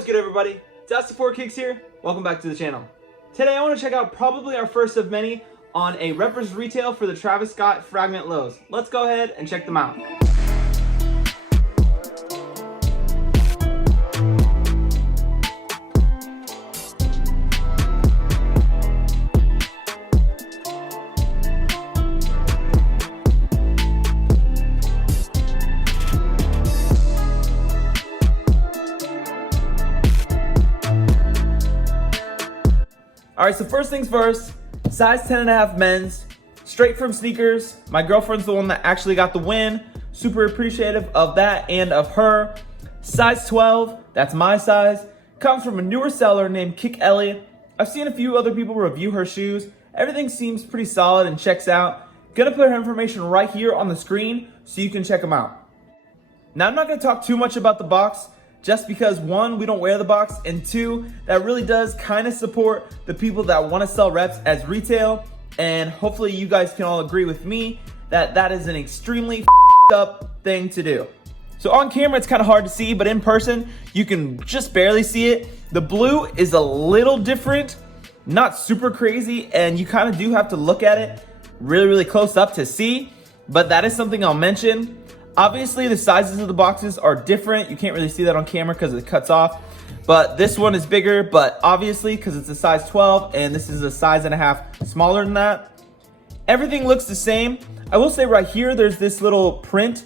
What is good, everybody? Dusty4Kicks here. Welcome back to the channel. Today I want to check out probably our first of many on a rep versus retail for the Travis Scott Fragment lows. Let's go ahead and check them out. Alright, so first things first, size 10.5 men's, straight from sneakers. My girlfriend's the one that actually got the win. Super appreciative of that and of her. Size 12, that's my size. Comes from a newer seller named Kick Elliott. I've seen a few other people review her shoes. Everything seems pretty solid and checks out. Gonna put her information right here on the screen so you can check them out. Now, I'm not gonna talk too much about the box, just because one, we don't wear the box, and two, that really does kind of support the people that want to sell reps as retail, and hopefully you guys can all agree with me that that is an extremely up thing to do. So on camera it's kind of hard to see, but in person you can just barely see it. The blue is a little different, not super crazy, and you kind of do have to look at it really close up to see, but that is something I'll mention. Obviously, the sizes of the boxes are different. You can't really see that on camera because it cuts off. But this one is bigger, but obviously, because it's a size 12 and this is a size and a half smaller than that. Everything looks the same. I will say right here, there's this little print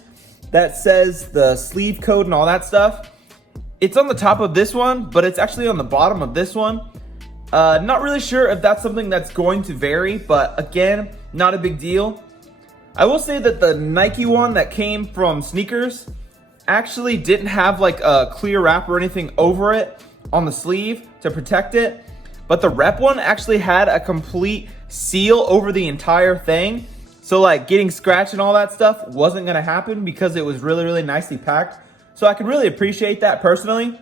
that says the sleeve code and all that stuff. It's on the top of this one, but it's actually on the bottom of this one. Not really sure if that's something that's going to vary, but again, not a big deal. I will say that the Nike one that came from sneakers actually didn't have like a clear wrap or anything over it on the sleeve to protect it. But the rep one actually had a complete seal over the entire thing. So like getting scratched and all that stuff wasn't gonna happen because it was really nicely packed. So I can really appreciate that personally.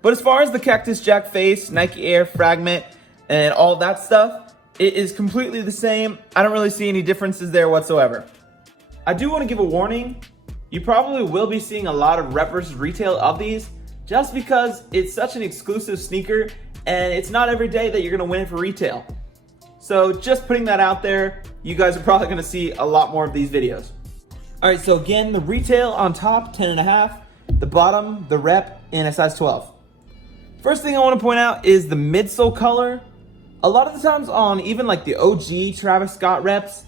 But as far as the Cactus Jack face, Nike Air, Fragment, and all that stuff, it is completely the same. I don't really see any differences there whatsoever. I do want to give a warning. You probably will be seeing a lot of rep versus retail of these just because it's such an exclusive sneaker and it's not every day that you're going to win it for retail. So just putting that out there, you guys are probably going to see a lot more of these videos. All right, so again, the retail on top, 10.5, the bottom, the rep, and a size 12. First thing I want to point out is the midsole color. A lot of the times on even like the OG Travis Scott reps,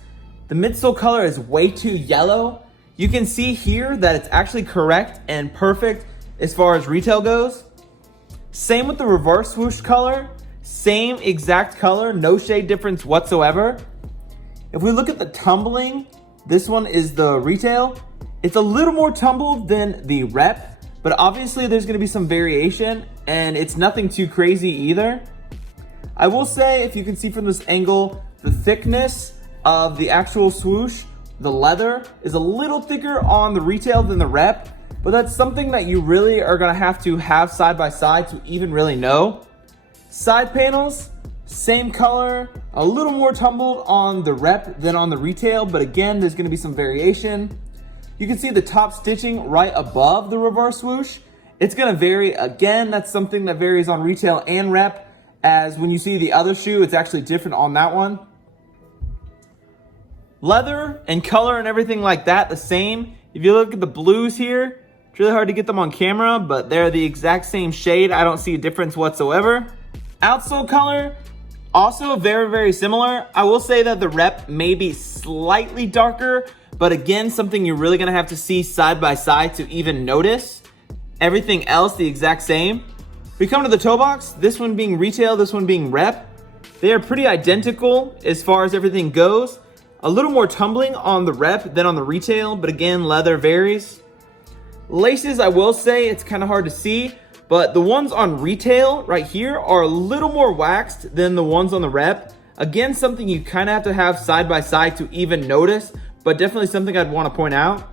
the midsole color is way too yellow. You can see here that it's actually correct and perfect as far as retail goes. Same with the reverse swoosh color, same exact color, no shade difference whatsoever. If we look at the tumbling, this one is the retail. It's a little more tumbled than the rep, but obviously there's gonna be some variation and it's nothing too crazy either. I will say, if you can see from this angle, the thickness of the actual swoosh, the leather, is a little thicker on the retail than the rep, but that's something that you really are gonna have to have side by side to even really know. Side panels, same color, a little more tumbled on the rep than on the retail, but again, there's gonna be some variation. You can see the top stitching right above the reverse swoosh. It's gonna vary. Again, that's something that varies on retail and rep, as when you see the other shoe, it's actually different on that one. Leather and color and everything like that, the same. If you look at the blues here, it's really hard to get them on camera, but they're the exact same shade. I don't see a difference whatsoever. Outsole color, also very similar. I will say that the rep may be slightly darker, but again, something you're really gonna have to see side by side to even notice. Everything else, the exact same. We come to the toe box, this one being retail, this one being rep. They are pretty identical as far as everything goes. A little more tumbling on the rep than on the retail, but again, leather varies. Laces, I will say, it's kind of hard to see, but the ones on retail right here are a little more waxed than the ones on the rep. Again, something you kind of have to have side by side to even notice, but definitely something I'd want to point out.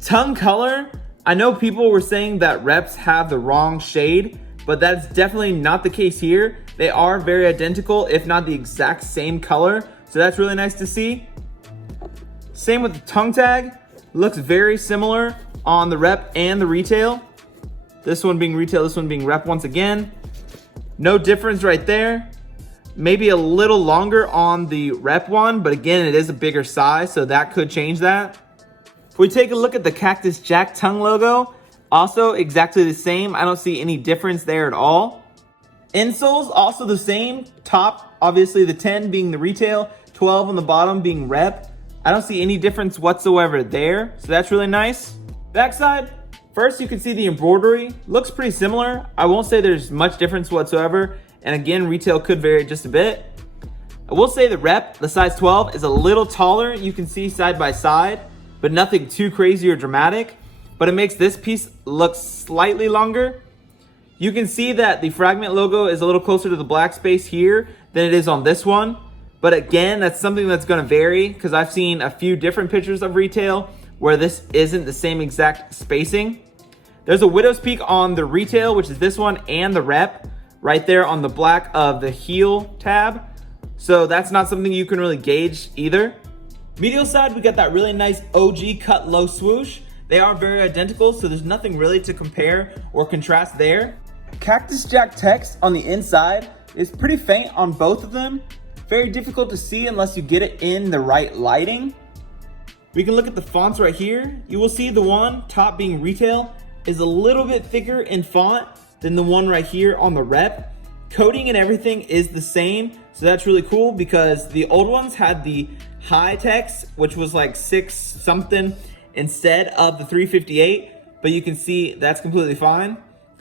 Tongue color, I know people were saying that reps have the wrong shade, but that's definitely not the case here. They are very identical, if not the exact same color. So that's really nice to see. Same with the tongue tag. Looks very similar on the rep and the retail. This one being retail, this one being rep once again. No difference right there. Maybe a little longer on the rep one, but again, it is a bigger size, so that could change that. If we take a look at the Cactus Jack tongue logo, also exactly the same. I don't see any difference there at all. Insoles also the same. Top, obviously the 10 being the retail, 12 on the bottom being rep. I don't see any difference whatsoever there, so that's really nice. Backside, first you can see the embroidery. Looks pretty similar. I won't say there's much difference whatsoever. And again, retail could vary just a bit. I will say the rep, the size 12, is a little taller. You can see side by side, but nothing too crazy or dramatic. But it makes this piece look slightly longer. You can see that the Fragment logo is a little closer to the black space here than it is on this one. But again, that's something that's gonna vary because I've seen a few different pictures of retail where this isn't the same exact spacing. There's a widow's peak on the retail, which is this one, and the rep, right there on the black of the heel tab. So that's not something you can really gauge either. Medial side, we got that really nice OG cut low swoosh. They are very identical, so there's nothing really to compare or contrast there. Cactus Jack text on the inside is pretty faint on both of them. Very difficult to see unless you get it in the right lighting. We can look at the fonts right here. You will see the one, top being retail, is a little bit thicker in font than the one right here on the rep. Coding and everything is the same, so that's really cool because the old ones had the high text, which was like 6 something instead of the 358, but you can see that's completely fine.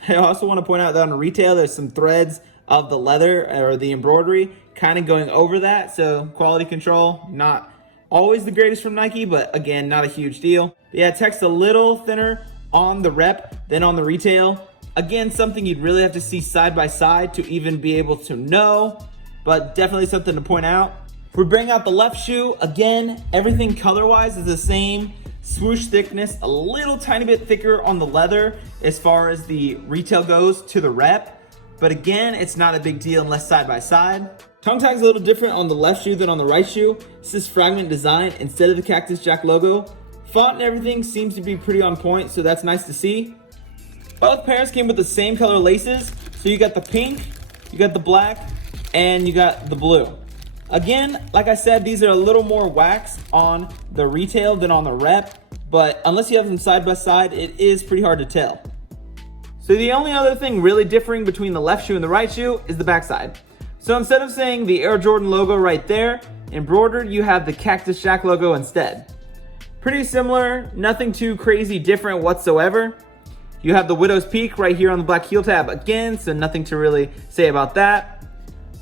I also want to point out that on retail, there's some threads of the leather or the embroidery kind of going over that, so quality control, not always the greatest from Nike, but again, not a huge deal. But yeah, text a little thinner on the rep than on the retail. Again, something you'd really have to see side by side to even be able to know, but definitely something to point out. If we bring out the left shoe, again, everything color-wise is the same. Swoosh thickness, a little tiny bit thicker on the leather as far as the retail goes to the rep, but again, it's not a big deal unless side by side. Tongue tag's a little different on the left shoe than on the right shoe. This is Fragment design instead of the Cactus Jack logo. Font and everything seems to be pretty on point, so that's nice to see. Both pairs came with the same color laces. So you got the pink, you got the black, and you got the blue. Again, like I said, these are a little more wax on the retail than on the rep, but unless you have them side by side, it is pretty hard to tell. So the only other thing really differing between the left shoe and the right shoe is the backside. So instead of saying the Air Jordan logo right there, embroidered, you have the Cactus Jack logo instead. Pretty similar, nothing too crazy different whatsoever. You have the Widow's Peak right here on the black heel tab again, so nothing to really say about that.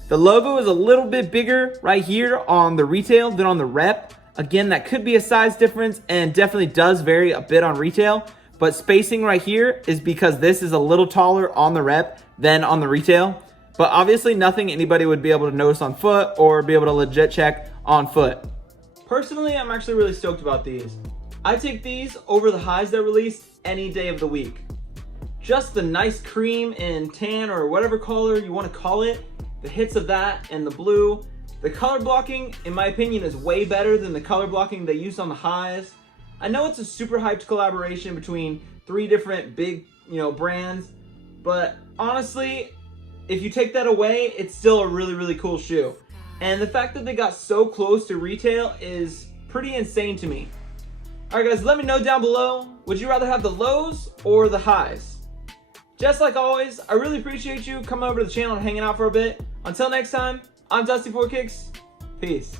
The logo is a little bit bigger right here on the retail than on the rep. Again, that could be a size difference and definitely does vary a bit on retail, but spacing right here is because this is a little taller on the rep than on the retail. But obviously nothing anybody would be able to notice on foot or be able to legit check on foot. Personally, I'm actually really stoked about these. I take these over the highs they're released any day of the week. Just the nice cream and tan or whatever color you want to call it, the hits of that and the blue. The color blocking, in my opinion, is way better than the color blocking they used on the highs. I know it's a super hyped collaboration between 3 different big, brands, but honestly, if you take that away, it's still a really, really cool shoe. And the fact that they got so close to retail is pretty insane to me. All right, guys, let me know down below. Would you rather have the lows or the highs? Just like always, I really appreciate you coming over to the channel and hanging out for a bit. Until next time, I'm Dusty4Kicks. Peace.